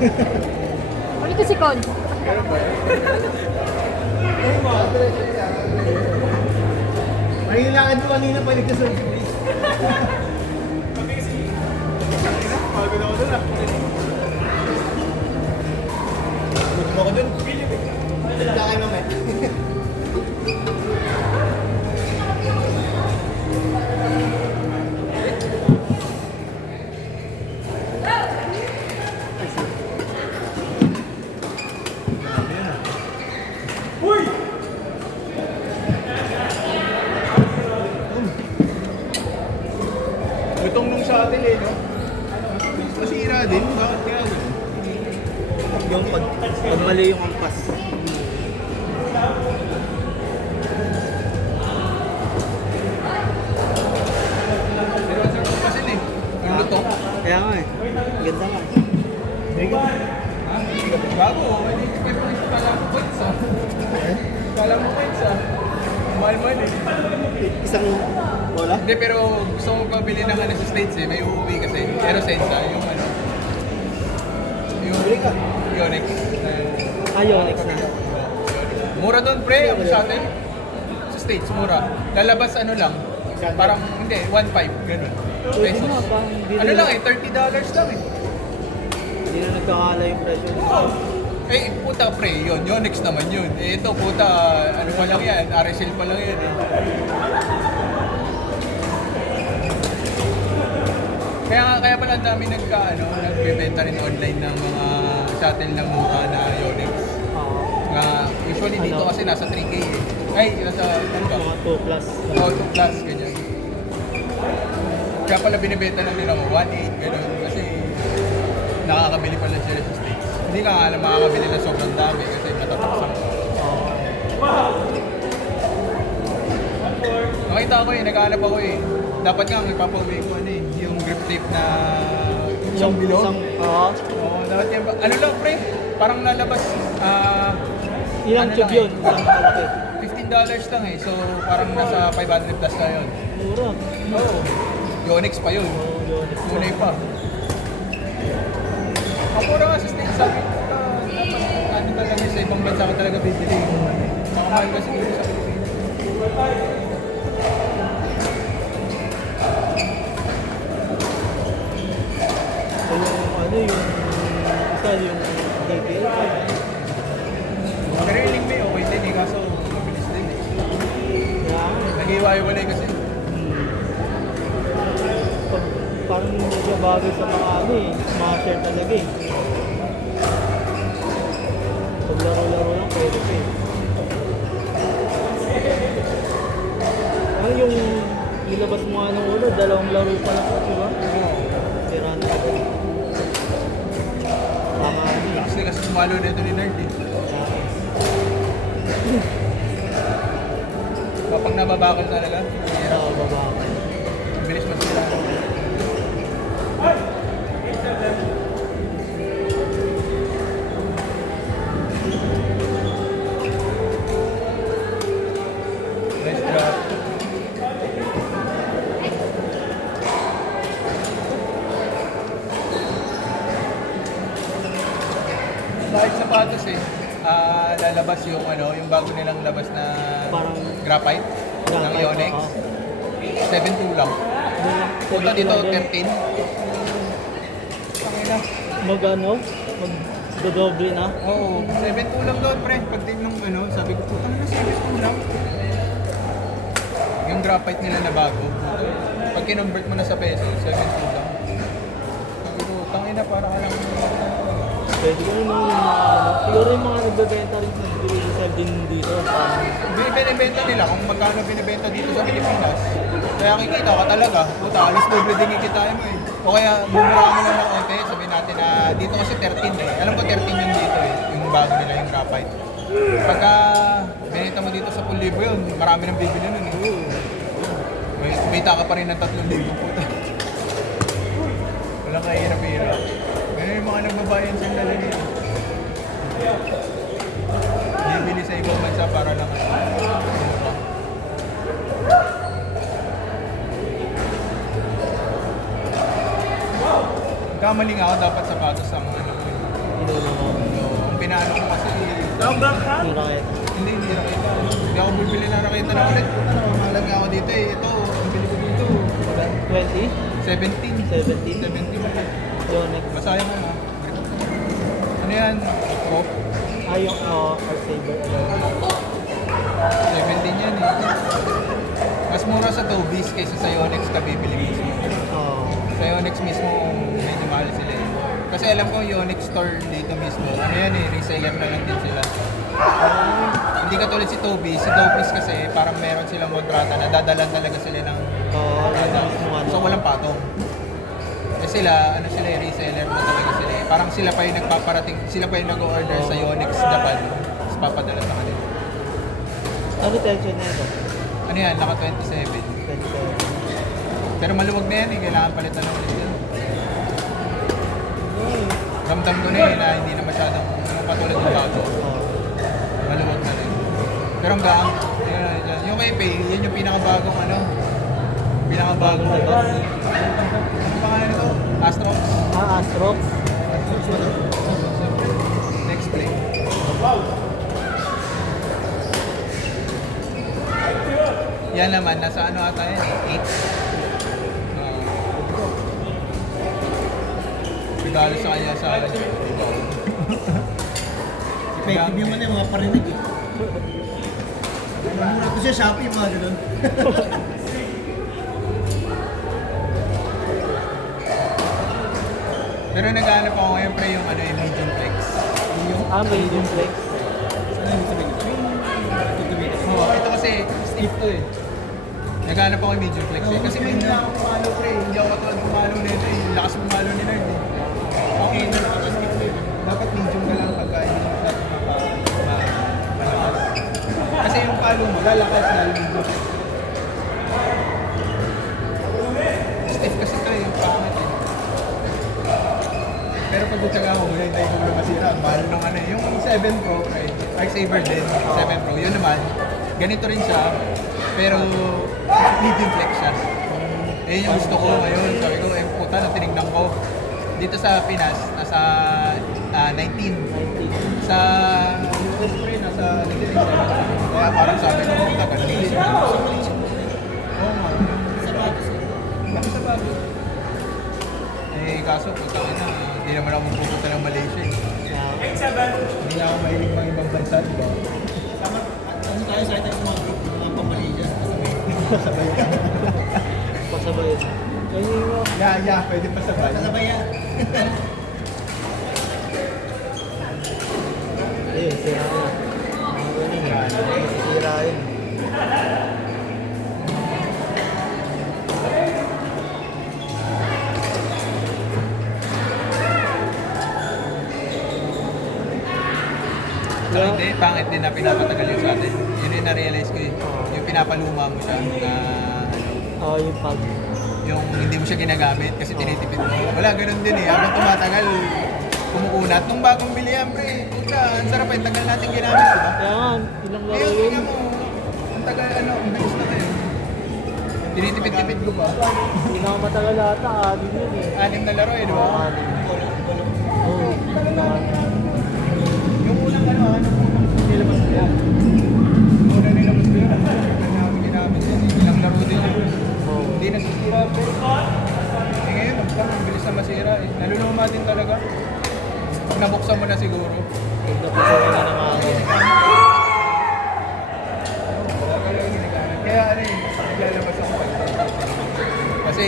Ulit ko si Con. Meron ba yun? Mahilangan ko kanina balik ka sa please. Bago na ako doon ah. Gusto mo ko dun? Salita kayo mamaya. Gutong nung sa atin eh, no? Masira din. Bakit kaya ganun? Yung pag mali yung ampas. Pero ang sarap kasi eh. Ang lutong. Kaya nga eh. Ganda nga. Ha? Bago. Hindi ko pa ito kala mo points ah. Kala mo points ah. Mahal-mahal eh. Isang bola? Hindi, pero gusto ko pabili ng ano sa States eh. May uuwi kasi. Pero sensa, yung ano. Yung Bili ka. Yonex. Ayonix na. Mura doon pre, ang sa atin. Sa States, mura. Lalabas ano lang. Parang, hindi, 1.5, ganun. Pesos. Ano lang eh, $30 lang eh. Hindi na nagkakala yung presyo. Eh, puta pre, yun. Yonex naman yun. Eh, ito, puta, ano pa lang yan. RSL pa lang yan eh. Kaya pala ang dami nagbebenta rin online ng mga shuttle ng mura na Yonex. Nga, usually dito kasi nasa 3K eh. Ay, nasa, ano ba? Mga 2 plus. Oh, 2 plus, ganyan. Kaya pala binibenta lang nila mo, 1.8, gano'n. Kasi nakakabili pala sila sa States. Hindi ka nga alam makakabili na sobrang dami kasi natataksan ko. Nakita ko eh, nag-aanap ako eh. Dapat nga, nagpapauwi ko ano eh, yung grip tape na isang bilog. Oo. Oo, dapat yan ba? Ano lang pre, parang nalabas, Ilang ano tube lang yun? Ilang malaki? $15 lang eh. So parang nasa 500 plus na yun. Mura. Oo. Yonex pa yun. Oo, Yonex. Tunay pa. Ang mura nga sa States, sabi ko, dapat ano talaga sa ibang bansa ka talaga bibili. Makamahal kasi dito sa Pilipinas. So yung ano yung isa yung DPL. Pero yung Lingme, okay din eh, kaso mabilis din eh. Yeah. Nag-iwayo-walay kasi. Parang medyo bagay sa mga ano eh, mga share talaga eh. Pag laro-laro lang pwede pa eh. Ano yung nilabas mo nga ng ulo, dalawang laro pa lang di ba? Oo. Sira na ako. Tama ano eh. Kasi sumalo na ito ni Nerd eh. Kapag nababakal talaga, Sa baba. bilis masira. Nice drop. Kahit sapatos eh, lalabas yung ano, yung bago nilang labas na Parang graphite ng Yonex. 7.2 lang. Punta dito 13. Tangina. Mag ano? Mag dodoble na? Oo, 7.2 lang doon pre. Pag din nung ano, sabi ko, putang na 7.2 lang. Yung graphite nila na bago. Pag kinonvert mo na sa peso, 7.2 lang. Sabi ko, tangina para ka lang. Pwede ko rin yung mga ano. Siguro yung mga nagbebenta rin sa do-it-yourself din dito. Binibenta nila kung magkano binibenta dito sa Pilipinas. Kaya kikita ka talaga. Puta, alas doble din kikitain mo eh. O kaya bumura mo lang ng konti. Sabihin natin na dito kasi 13 eh. Alam ko 13 yung dito eh. Yung bago nila yung graphite. Pagka binita mo dito sa 1,000 yun, marami nang bibili nun eh. May kumita ka pa rin ng 3,000 puta. Walang kahirap-hirap. Ganun yung mga nagbabayan sa lalaki. Bibili sa ibang bansa para lang kamali nga ako dapat sapatos ang ano ko. naman. So, ang pinaano ko kasi, Yung racket. hindi rakita. Hindi ako bibili ng rakita na ulit. Namahalag nga ako dito eh. Ito, ang bili ko dito. 20? 17. 17? 17 ulit. Yonex. Masaya mo na. Ano yan? Oh, Yung Art Saber. 17 yan eh. Mas mura sa Tobis kaysa sa Yonex ka bibili mismo. Oo. Sa Yonex mismo, medyo mahal sila eh. Kasi alam ko yung Yonex store dito mismo, ano yan eh, reseller na lang din sila. Hindi katulad si Tobis. Si Tobis kasi parang meron silang kontrata na dadalan talaga sila ng Oo, yun ang mga so walang patong. Eh sila, ano sila eh, reseller na talaga sila eh. Parang sila pa yung nagpaparating, sila pa yung nag-order sa Yonex Japan. Tapos papadala sa kanila. Ano tension na ito? Ano yan, naka 27. 27. Pero maluwag na yan eh, kailangan palitan ng ulit yan. Ay. Ramdam ko na eh, na hindi na masyadong katulad ng bago. Oo. Maluwag na rin. Pero ang gaang, yan. Yung kay Pay, yan yung pinakabagong ano, pinakabagong ito. Ano pangalan nito? Astrox. Astrox. Next play. Yan naman, nasa ano ata yan? 8. Regalo sa kanya sa akin. Effective yung ano yung mga parinig eh. Mura ko siya Shopee, yung mga ganun. Pero naghahanap ako ngayon pre yung ano yung medium flex. Medium flex. Ano yung sabihin? Tutubigan. Oo, ito kasi stiff to eh. Naghahanap ako yung medium flex eh. Kasi may hindi ako pumalo pre. Hindi ako katulad pumalo nito eh. Yung lakas pumalo ni Nerd eh. Okay na nakaka-stiff to eh. Dapat medium ka lang pagka hindi mo sa malakas. Kasi yung palo mo, lalakas na yung medium flex. Stiff kasi ito eh, yung pangit eh. Pero pag utsaga ako, muna hindi ko na masira. Mahal nung ano eh. Yung 7 Pro, Art Saber din, 7 Pro, yun naman, ganito rin siya, pero medium flex siya. Eh yung gusto ko ngayon, sabi ko, eh puta na tinignan ko. Dito sa Pinas, nasa 19. Sa US pre, nasa 19. Kaya parang sabi ko, puta, ganun. Oo nga. Bakit sa bago? Eh kaso, puta ka na, hindi naman ako pupunta ng Malaysia eh. Hindi na ako mahilig mga ibang bansa, di ba? Tama, ano tayo sa atin mga group, mga pamilya, sabay ka. Pasabay. Ayun yung Yeah, pwede pa sabay. Sabay yan. ayun, sira na. Mga ganun eh. Sira yun. So, hindi, pangit din na pinapatagal yun sa atin. Yun yung na-realize ko eh. Yung pinapaluma mo siya na Oo, yung pag. yung hindi mo siya ginagamit kasi tinitipid mo. Wala, ganun din eh. Habang tumatagal, kumukunat. Nung bagong bilihan, pre, puta, ang sarap eh. Tagal natin ginamit, di ba? Kaya nga, ilang laro Ngayon, yun. tingnan mo, ang tagal, ano, ang bilis na tayo. Tinitipid-tipid ko pa. Hindi na ako matagal ata, adim yun eh. 6 na laro eh, di ba? Adim. Oo, Yung unang nilabas ko yan. Yung unang nilabas ko yan, ang tagal namin ginamit yan eh. Ilang laro din yun. oo. Hindi nasisira, pre. Eh ngayon, ang bilis na masira eh. Naluluma din talaga. Pag nabuksan mo na siguro. Pag napusukan na ng akin. Wala talaga ginagamit. Kaya ano eh, naglalabas ako pag kasi